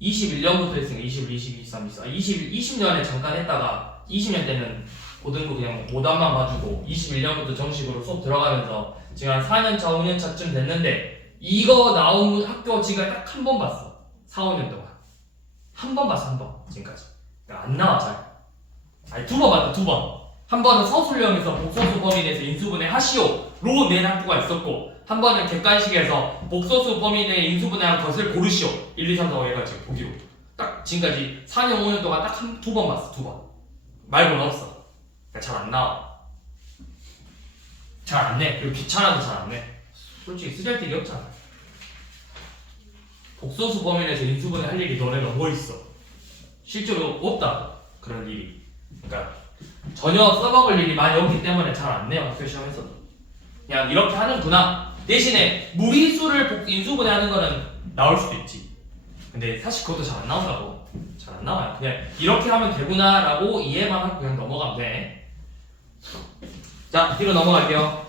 21년부터 했으니까 21, 22, 23, 24 20년에 잠깐 했다가 20년 때는 고등부 그냥 오답만 봐주고 21년부터 정식으로 수업 들어가면서 지금 한 4년차, 5년차쯤 됐는데 이거 나온 학교 지금 딱 한 번 봤어. 4, 5년 동안. 한 번 봤어, 한 번. 지금까지. 그러니까 안 나와, 잘. 아니, 2번 봤다, 2번. 한 번은 서술형에서 복소수 범위 내에서 인수분해 하시오로 낸 학교가 있었고, 한 번은 객관식에서 복소수 범위 내 인수분해한 것을 고르시오. 1, 2, 3, 4, 5 해가지고 보기로. 딱 지금까지 4년, 5년 동안 딱 2번 봤어, 2번. 말고는 없어. 그러니까 잘 안 나와. 잘 안 내. 그리고 귀찮아서 잘 안 내. 솔직히 쓰잘데기 없잖아. 복소수 범위 내에서 인수분해 할 일이 너네가 뭐 있어? 실제로 없다. 그런 일이. 그러니까 전혀 써먹을 일이 많이 없기 때문에 잘 안 내요. 학교 시험에서도. 그냥 이렇게 하는구나. 대신에 무리수를 인수분해하는 거는 나올 수도 있지. 근데 사실 그것도 잘 안 나온다고. 잘 안 나와요. 그냥 이렇게 하면 되구나라고 이해만 하고 그냥 넘어가면 돼. 자, 뒤로 넘어갈게요.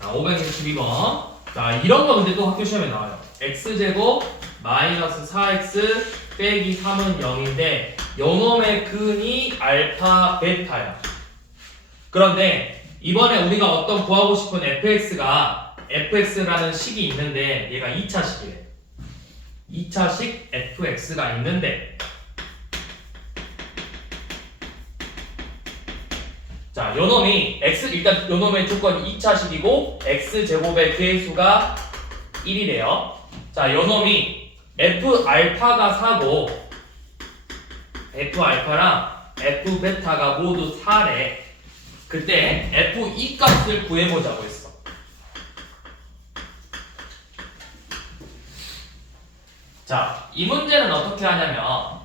자, 562번. 자, 이런 거 근데 또 학교 시험에 나와요. x제곱 마이너스 4x 빼기 3은 0인데 요놈의 근이 알파 베타야. 그런데 이번에 우리가 어떤 구하고 싶은 fx라는 식이 있는데 얘가 2차식이래. 2차식 fx가 있는데 자, 요놈이 일단 요놈의 조건이 2차식이고 x제곱의 계수가 1이래요. 자, 요놈이 f알파가 4고 f알파랑 f베타가 모두 4래. 그때 f2 값을 구해보자고 했어. 자, 이 문제는 어떻게 하냐면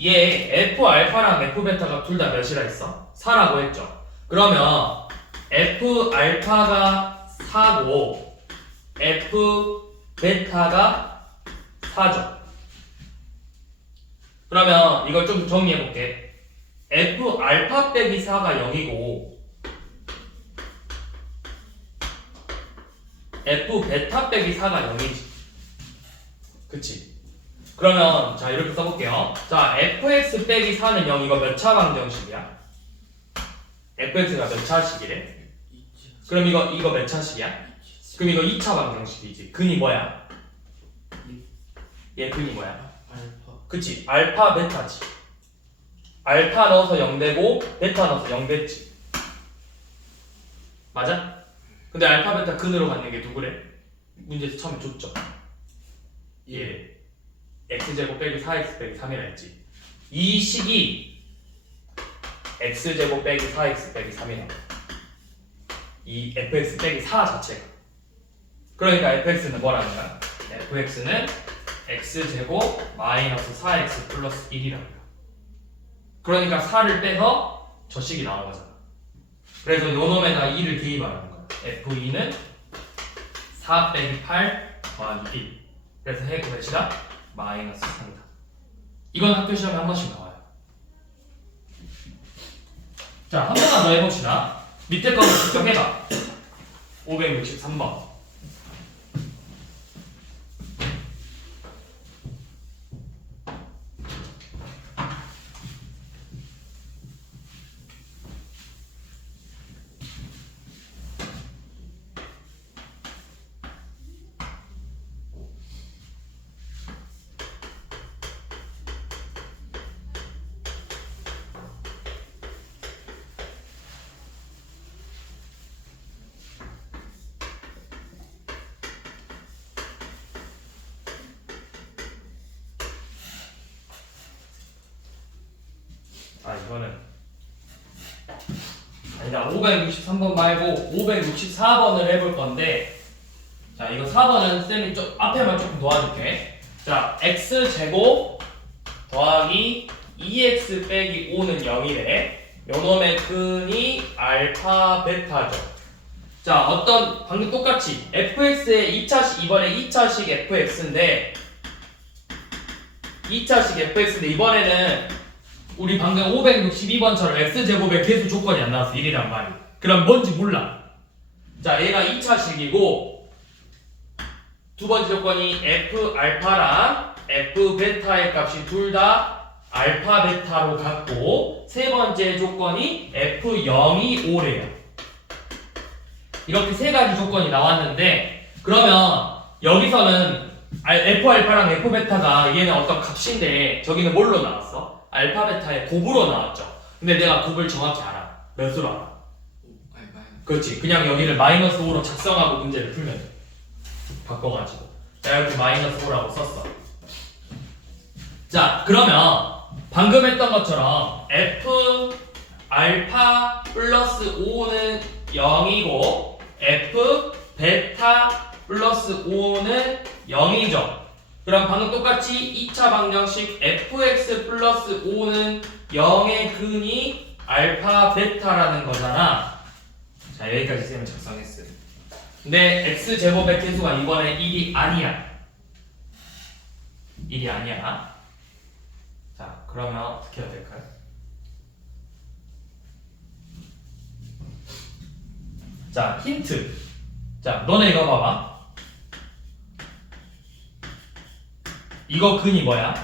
얘 f알파랑 f베타가 둘 다 몇이라 했어? 4라고 했죠. 그러면 f알파가 4고 f베타가 4죠. 그러면 이걸 좀 정리해볼게. f알파 빼기 4가 0이고 f베타 빼기 4가 0이지. 그치? 그러면 자 이렇게 써볼게요. 자 fx 빼기 4는 0 이거 몇 차 방정식이야? fx가 몇 차식이래? 그럼 이거 몇 차식이야? 그럼 이거 2차 방정식이지. 근이 뭐야? 얘 근이 뭐야? 알파. 그치? 알파 베타지. 알파 넣어서 0 되고 베타 넣어서 0 됐지. 맞아? 근데 알파 베타 근으로 갖는 게 누구래? 문제에서 처음에 줬죠. 예. x제곱 빼기 4x 빼기 3이라 했지. 이 식이 x제곱 빼기 4x 빼기 3이라. 이 fx 빼기 4 자체가. 그러니까 fx는 뭐라는 거야? fx는 x제곱 마이너스 4x 플러스 1이라는 거야. 그러니까 4를 빼서 저 식이 나온 거잖아. 그래서 요놈에다 2를 대입하는 거야. f2는 4 빼기 8 더하기 1. 그래서 해그 몇이다? 마이너스 3이다. 이건 학교 시험에 한 번씩 나와요. 자, 한 번만 더 해봅시다. 밑에 거를 직접 해봐. 563번. 이거는 아니다. 563번 말고 564번을 해볼 건데, 자 이거 4번은 쌤이 좀 앞에만 조금 도와줄게. 자 x제곱 더하기 2x 빼기 5는 0이래. 요놈의 근이 알파 베타죠. 자 방금 똑같이 fx의 2차식, 이번에 2차식 fx인데 2차식 fx인데 이번에는 우리 방금 562번처럼 x제곱의 계수 조건이 안 나왔어. 1이란 말이. 그럼 뭔지 몰라. 자 얘가 2차식이고 두 번째 조건이 f알파랑 f베타의 값이 둘 다 알파 베타로 갖고 세 번째 조건이 F0이 5래요. 이렇게 세 가지 조건이 나왔는데 그러면 여기서는 F 알파랑 F 베타가 얘는 어떤 값인데 저기는 뭘로 나왔어? 알파 베타의 곱으로 나왔죠. 근데 내가 곱을 정확히 알아. 몇으로 알아? 아니 마이너스. 그렇지. 그냥 여기를 마이너스 5로 작성하고 문제를 풀면 돼. 바꿔가지고. 자, 이렇게 마이너스 5라고 썼어. 자, 그러면 방금 했던 것처럼 F 알파 플러스 5는 0이고 F 베타 플러스 5는 0이죠. 그럼 방금 똑같이 2차 방정식 fx 플러스 5는 0의 근이 알파 베타라는 거잖아. 자, 여기까지 쌤이 작성했어요. 근데 x제곱의 개수가 이번에 1이 아니야. 1이 아니야. 자, 그러면 어떻게 해야 될까요? 자, 힌트. 자, 너네 이거 봐봐. 이거 근이 뭐야?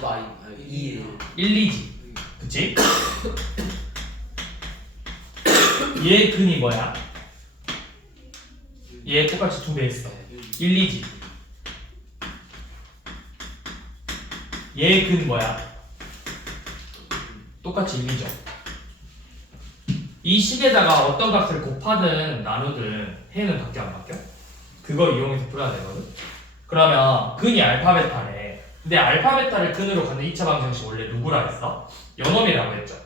마이 2. 1, 2지. 그치? 얘 근이 뭐야? 얘 똑같이 2배 했어. 1, 2지. 얘 근 뭐야? 똑같이 1, 2죠. 이 식에다가 어떤 값을 곱하든 나누든 해는 바뀌어 안 바뀌어? 그거 이용해서 풀어야 되거든? 그러면 근이 알파 베타래. 근데 알파 베타를 근으로 갖는 2차 방정식 원래 누구라 했어? 요놈이라고 했죠.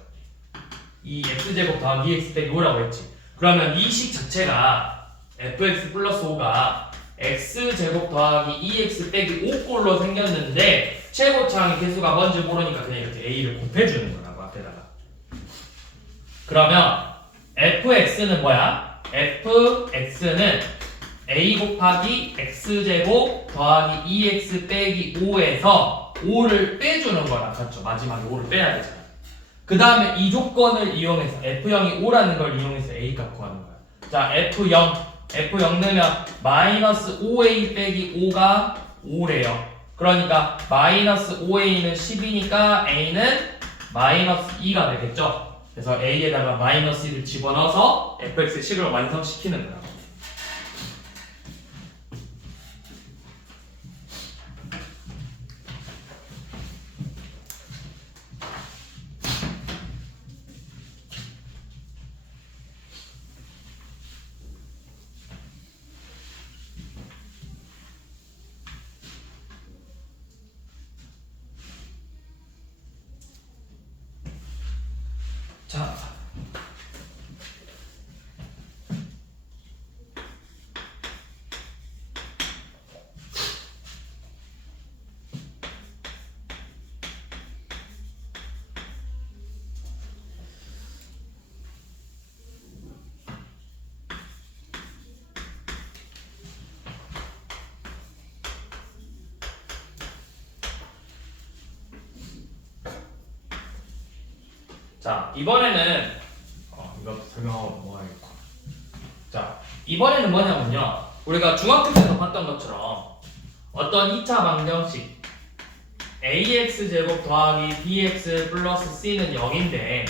이 x제곱 더하기 2x 빼기 5라고 했지. 그러면 이 식 자체가 fx 플러스 5가 x제곱 더하기 2x 빼기 5꼴로 생겼는데 최고차항의 개수가 뭔지 모르니까 그냥 이렇게 a를 곱해주는 거라고 앞에다가. 그러면 fx는 뭐야? fx는 a 곱하기 x제곱 더하기 2x 빼기 5에서 5를 빼주는 거랑 같죠. 마지막에 5를 빼야 되잖아. 그 다음에 이 조건을 이용해서 f0이 5라는 걸 이용해서 a 값 구하는 거야. 자, f0 넣으면 마이너스 5a 빼기 5가 5래요. 그러니까 마이너스 5a는 10이니까 a는 마이너스 2가 되겠죠. 그래서 a에다가 마이너스 2를 집어넣어서 fx의 식을 완성시키는 거야. 자, 자, 이번에는 이거 설명하고 넘어가겠고. 자, 이번에는 뭐냐면요. 우리가 중학교 때서 봤던 것처럼 어떤 2차 방정식 ax 제곱 더하기 bx 플러스 c는 0인데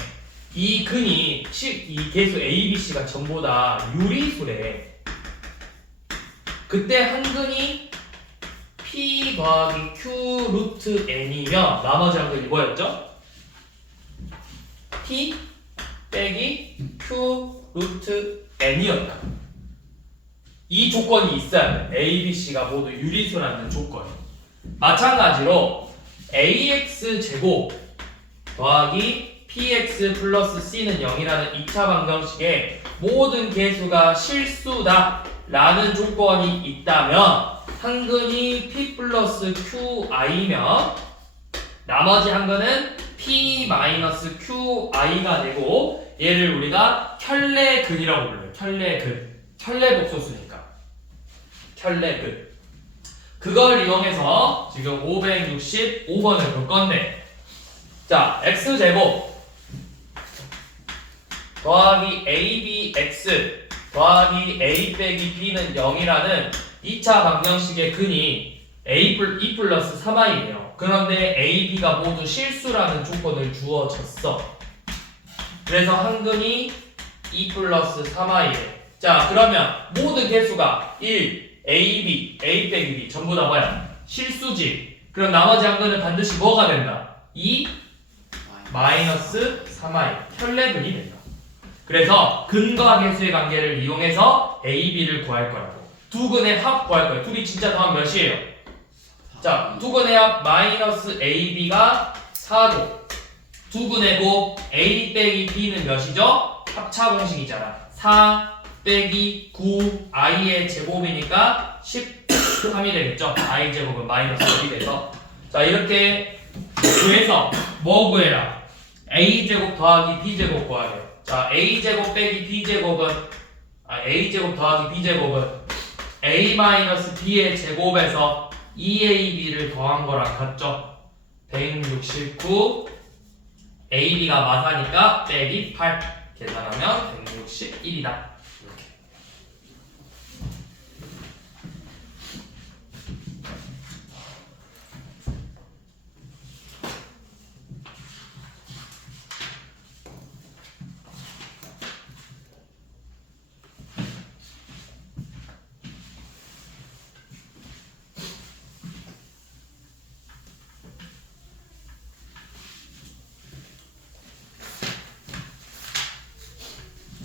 이 근이 이 개수 a, b, c가 전부 다 유리수래. 그때 한 근이 p 더하기 q 루트 n이면 나머지 한 근이 뭐였죠? p 빼기 q 루트 n이었다. 이 조건이 있어야 돼. a, b, c가 모두 유리수라는 조건이. 마찬가지로 ax 제곱 더하기 px 플러스 c는 0이라는 2차 방정식에 모든 개수가 실수다 라는 조건이 있다면 한 근이 p 플러스 qi면 나머지 한 근은 p 마이너스 qi가 되고 얘를 우리가 켤레근이라고 불러요. 켤레근. 켤레복소수니까. 켤레근. 그걸 이용해서 지금 565번을 볼 건데 자, x제곱 더하기 abx 더하기 a 빼기 b는 0이라는 2차 방정식의 근이 2 플러스 3i래요. 그런데 A, B가 모두 실수라는 조건을 주어졌어. 그래서 한근이 2 플러스 3i래. 자, 그러면 모든 개수가 1, A, B, A 빼기 B 전부 다 뭐야? 실수지. 그럼 나머지 한근은 반드시 뭐가 된다? 2 마이너스 3i 혈례근이 된다. 그래서 근과 개수의 관계를 이용해서 A, B를 구할 거라고. 두 근의 합 구할 거예요. 둘이 진짜 더하면 몇이에요? 자, 두 근의 합 마이너스 A, B가 4고 두 근의 곱 A 빼기 B는 몇이죠? 합차 공식이잖아. 4 빼기 9 i의 제곱이니까 13이 되겠죠? i 제곱은 마이너스 1이 돼서 자 이렇게 구해서 뭐 구해라? a 제곱 더하기 b 제곱 구하래요. 자 a 제곱 빼기 b 제곱은 a 제곱 더하기 b 제곱은 a 마이너스 b의 제곱에서 2ab를 더한 거랑 같죠? 169 ab가 마사니까 빼기 8 계산하면 161이다. 이렇게.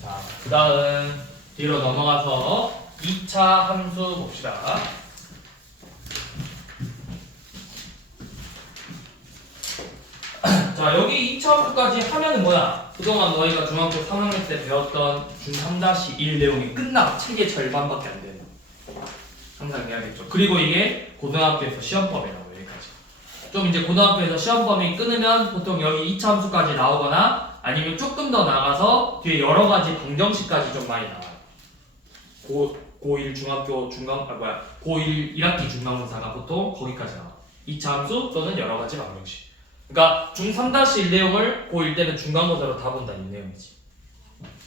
자, 그 다음 뒤로 넘어가서 2차 함수 봅시다. 자, 여기 2차 함수까지 하면은 뭐야? 그동안 너희가 중학교 3학년 때 배웠던 중3-1 내용이 끝나. 책의 절반밖에 안 되는. 항상 해야겠죠. 그리고 이게 고등학교에서 시험범위라고 여기까지. 좀 이제 고등학교에서 시험범위 끊으면 보통 여기 2차 함수까지 나오거나 아니면 조금 더 나가서 뒤에 여러 가지 방정식까지 좀 많이 나와요. 고1 중학교 고1 1학기 중간고사가 보통 거기까지 나와. 2차 함수 또는 여러 가지 방정식. 그러니까 중3-1 내용을 고1 때는 중간고사로 다 본다 이 내용이지.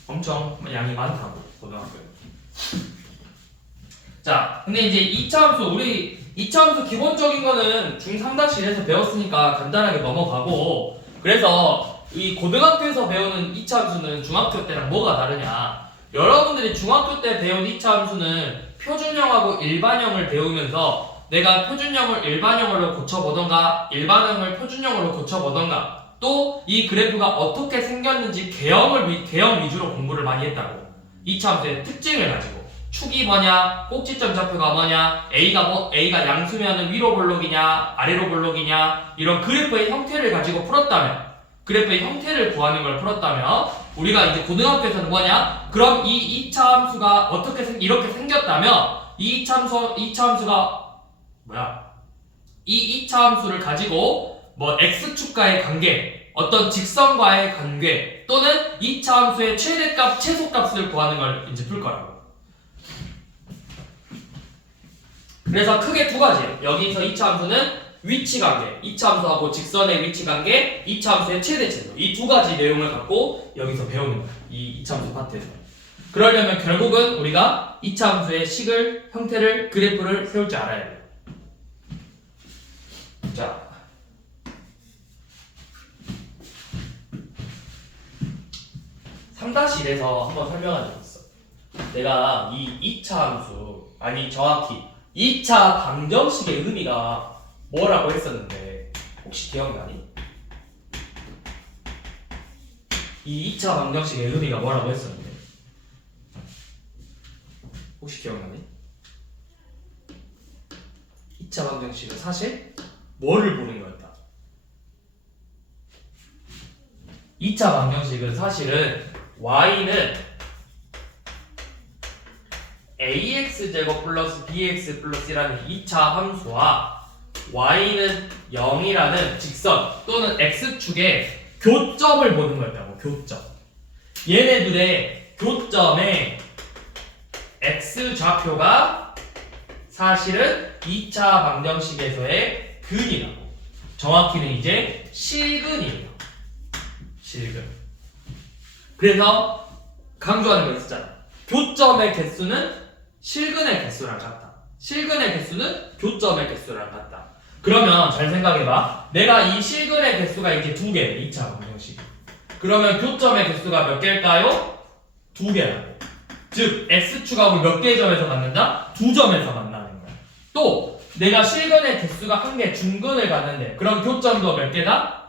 엄청 양이 많다고 고등학교에. 자, 근데 이제 2차 함수 우리 2차 함수 기본적인 거는 중3-1에서 배웠으니까 간단하게 넘어가고 그래서 이 고등학교에서 배우는 2차 함수는 중학교 때랑 뭐가 다르냐? 여러분들이 중학교 때 배운 2차 함수는 표준형하고 일반형을 배우면서 내가 표준형을 일반형으로 고쳐보던가 일반형을 표준형으로 고쳐보던가 또 이 그래프가 어떻게 생겼는지 개형 위주로 공부를 많이 했다고. 2차 함수의 특징을 가지고 축이 뭐냐, 꼭지점 좌표가 뭐냐, A가 양수면은 위로 볼록이냐 아래로 볼록이냐 이런 그래프의 형태를 가지고 풀었다면 그래프의 형태를 구하는 걸 풀었다면 우리가 이제 고등학교에서는 뭐냐? 그럼 이 2차 함수가 어떻게 이렇게 생겼다면 이 2차 함수가 뭐야? 이 2차 함수를 가지고 뭐 x축과의 관계, 어떤 직선과의 관계 또는 2차 함수의 최대값, 최소값을 구하는 걸 이제 풀 거라고. 그래서 크게 두 가지예요. 여기서 2차 함수는 위치관계, 2차 함수하고 직선의 위치관계, 2차 함수의 최대체도 이 두 가지 내용을 갖고 여기서 배우는 거야. 이 2차 함수 파트에서. 그러려면 결국은 우리가 2차 함수의 식을, 형태를, 그래프를 세울 줄 알아야 돼요. 자, (3-1에서) 한번 설명한 적 있어. 내가 이 2차 함수, 아니 정확히 2차 방정식의 의미가 뭐라고 했었는데 혹시 기억나니? 이 2차 방정식의 의미가 뭐라고 했었는데 혹시 기억나니? 2차 방정식은 사실 뭐를 보는 거였다? 2차 방정식은 사실은 y는 ax제곱 플러스 bx 플러스 1라는 2차 함수와 y는 0이라는 직선 또는 x축의 교점을 보는 거였다고. 교점. 얘네들의 교점의 x좌표가 사실은 2차 방정식에서의 근이라고. 정확히는 이제 실근이에요. 실근. 그래서 강조하는 거 있었잖아. 교점의 개수는 실근의 개수랑 같다. 실근의 개수는 교점의 개수랑 같다. 그러면 잘 생각해봐. 내가 이 실근의 개수가 이렇게 2개, 2차 방정식. 그러면 교점의 개수가 몇 개일까요? 2개라고. 즉 x축하고 몇 개의 점에서 만난다? 2점에서 만나는 거야. 또 내가 실근의 개수가 1개, 중근을 갔는데 그럼 교점도 몇 개다?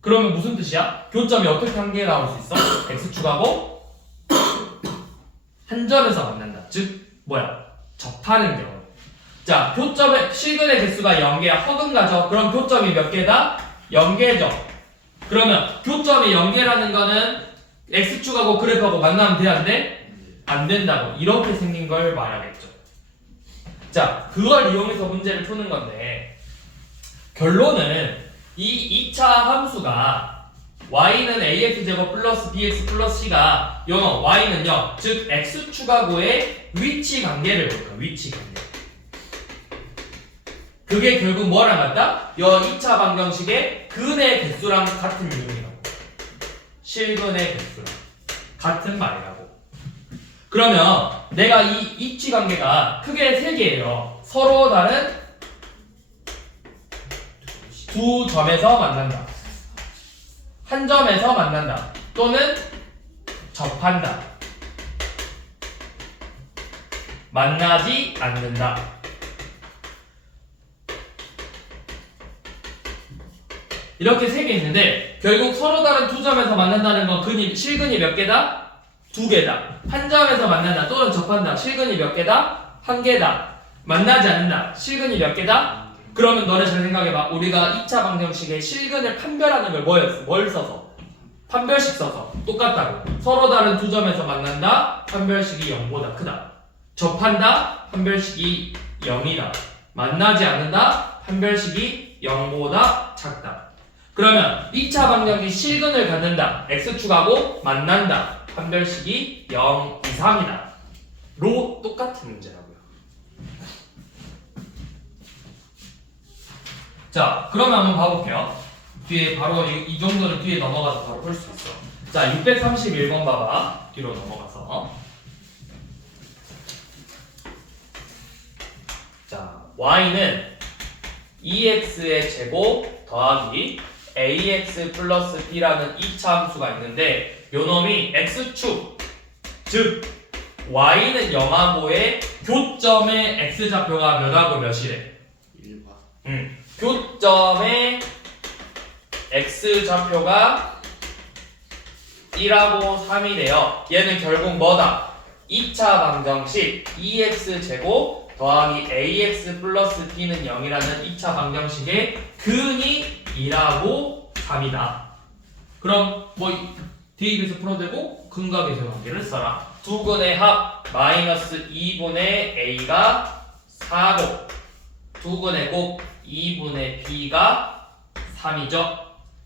그러면 무슨 뜻이야? 교점이 어떻게 1개 나올 수 있어? x축하고 한 점에서 만난다. 즉 뭐야? 접하는 경우. 자, 교점의 실근의 개수가 0개야. 허근가죠. 그럼 교점이 몇 개다? 0개죠. 그러면 교점이 0개라는 거는 x축하고 그래프하고 만나면 돼, 안 돼? 안 된다고. 이렇게 생긴 걸 말하겠죠. 자, 그걸 이용해서 문제를 푸는 건데 결론은 이 2차 함수가 y는 ax제곱 플러스 bx 플러스 c가 영어 y는 0, 즉 x축하고의 위치 관계를 볼까? 위치 관계. 그게 결국 뭐랑 같다? 여 2차 방정식의 근의 개수랑 같은 이름이라고. 실근의 개수랑 같은 말이라고. 그러면 내가 이 위치 관계가 크게 3개예요. 서로 다른 두 점에서 만난다. 한 점에서 만난다. 또는 접한다. 만나지 않는다. 이렇게 3개 있는데 결국 서로 다른 두 점에서 만난다는 건 실근이 몇 개다? 2개다. 한 점에서 만난다 또는 접한다. 실근이 몇 개다? 1개다. 만나지 않는다. 실근이 몇 개다? 그러면 너네 잘 생각해봐. 우리가 2차 방정식에 실근을 판별하는 걸 뭘 써서? 판별식 써서. 똑같다고. 서로 다른 두 점에서 만난다. 판별식이 0보다 크다. 접한다. 판별식이 0이다. 만나지 않는다. 판별식이 0보다 작다. 그러면 2차 방정식 실근을 갖는다. x축하고 만난다. 판별식이 0 이상이다. 로 똑같은 문제라고요. 자, 그러면 한번 봐볼게요. 뒤에 바로 이 정도는 뒤에 넘어가서 바로 풀 수 있어. 자, 631번 봐봐. 뒤로 넘어가서. 자, y는 2x의 제곱 더하기 ax 플러스 b라는 2차 함수가 있는데 요놈이 x축, 즉 y는 0하고의 교점의 x좌표가 몇하고 몇이래? 1과 교점의 x좌표가 1하고 3이래요. 얘는 결국 뭐다? 2차 방정식 2x제곱 더하기 ax 플러스 b는 0이라는 2차 방정식의 근이 2하고 3이다. 그럼 뭐 대입에서 풀어대고 근과 계수 관계를 써라. 두 근의 합 마이너스 2분의 a가 4고 두 근의 곱 2분의 b가 3이죠.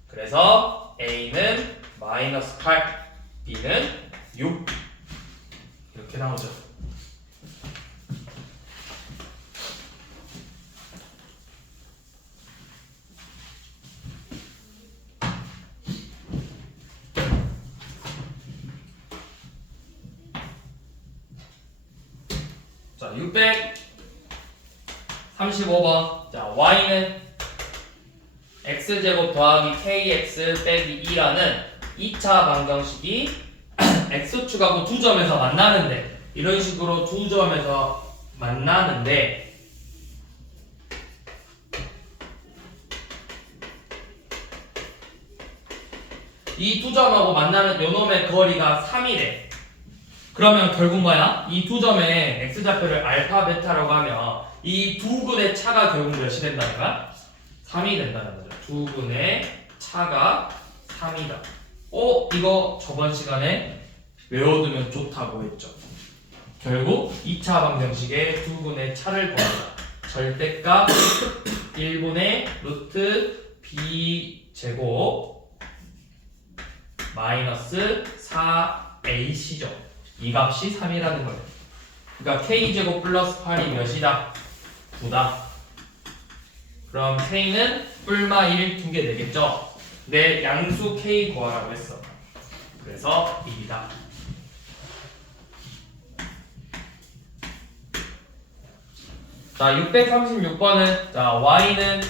그래서 a는 마이너스 8, b는 6 이렇게 나오죠. 자, 635번. 자, y는 x제곱 더하기 kx 빼기 2라는 2차 방정식이 x축하고 두 점에서 만나는데 이런 식으로 두 점에서 만나는데 이 두 점하고 만나는 요놈의 거리가 3이래. 그러면 결국 뭐야? 이 두 점의 x좌표를 알파, 베타라고 하면 이 두 근의 차가 결국 몇이 된다는 거야? 3이 된다는 거죠. 두 근의 차가 3이다. 이거 저번 시간에 외워두면 좋다고 했죠. 결국 2차 방정식의 두 근의 차를 구한다. 절대값 1분의 루트 b 제곱 마이너스 4ac죠. 이 값이 3이라는 거예요. 그러니까 k제곱 플러스 8이 몇이다? 9다. 그럼 k는 뿔마 1 두 개 되겠죠? 내 양수 k 구하라고 했어. 그래서 1이다. 자 636번은 자 y는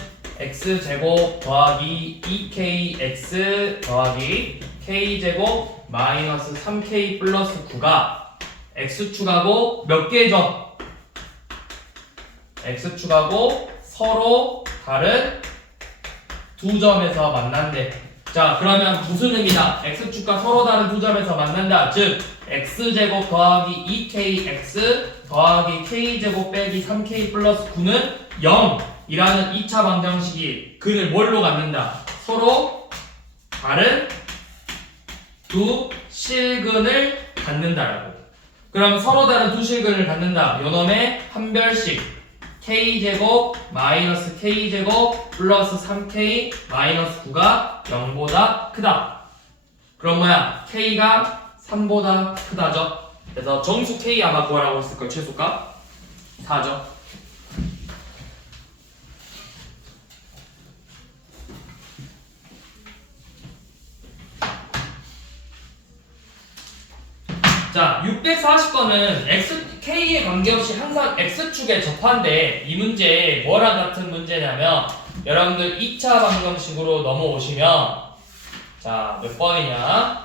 x제곱 더하기 2kx 더하기 k제곱 마이너스 3k 플러스 9가 x축하고 몇 개죠? x축하고 서로 다른 두 점에서 만난대. 자 그러면 무슨 의미다? x축과 서로 다른 두 점에서 만난다. 즉 x제곱 더하기 2kx 더하기 k제곱 빼기 3k 플러스 9는 0이라는 2차 방정식이 그를 뭘로 갖는다? 서로 다른 두 실근을 갖는다라고. 그럼 서로 다른 두 실근을 갖는다. 요놈의 한별식 k제곱 마이너스 k제곱 플러스 3k 마이너스 9가 0보다 크다. 그럼 뭐야? k가 3보다 크다죠. 그래서 정수 k 아마 구하라고 했을 거예요. 최소값 4죠. 자, 640번은 k에 관계없이 항상 x축에 접한데 이 문제 뭐랑 같은 문제냐면 여러분들 2차 방정식으로 넘어오시면 자, 몇 번이냐?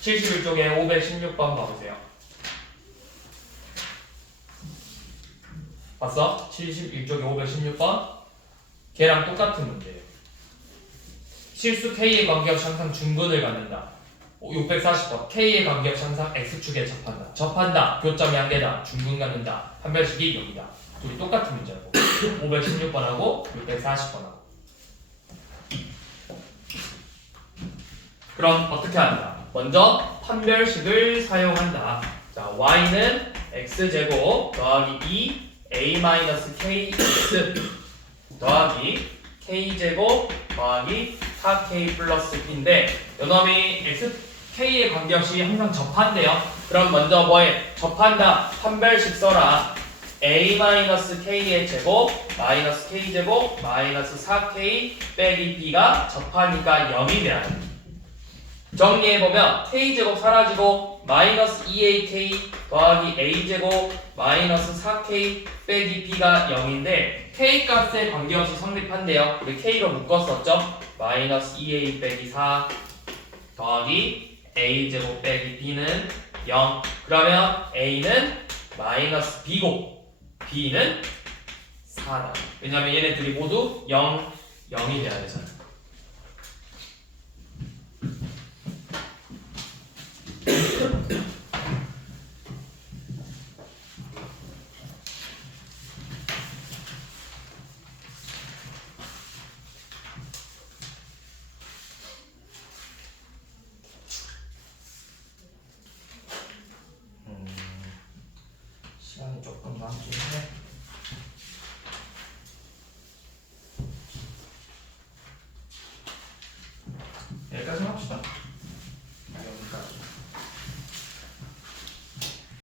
71쪽에 516번 봐보세요. 봤어? 71쪽에 516번 걔랑 똑같은 문제예요. 실수 k에 관계없이 항상 중근을 갖는다. 640번 K에 관계없이 항상 X축에 접한다. 접한다. 교점이 한 개다. 중근 갖는다. 판별식이 0이다. 둘이 똑같은 문제라고. 516번하고 640번하고. 그럼 어떻게 한다? 먼저 판별식을 사용한다. 자, y는 x제곱 더하기 2a-kx 더하기 k제곱 더하기 4k 플러스 b인데 요놈이 k에 관계없이 항상 접한대요. 그럼 먼저 뭐해? 접한다. 판별식 써라. a-k의 제곱 마이너스 k제곱 마이너스 4k 빼기 b가 접하니까 0이 돼야 돼. 정리해보면 k제곱 사라지고 마이너스 2ak 더하기 a제곱 마이너스 4k 빼기 b가 0인데 k 값에 관계없이 성립한대요. 우리 k로 묶었었죠? 마이너스 2a 빼기 4 더하기 a제곱 빼기 b는 0. 그러면 a는 마이너스 b고 b는 4다. 왜냐면 얘네들이 모두 0, 0이 돼야 되잖아.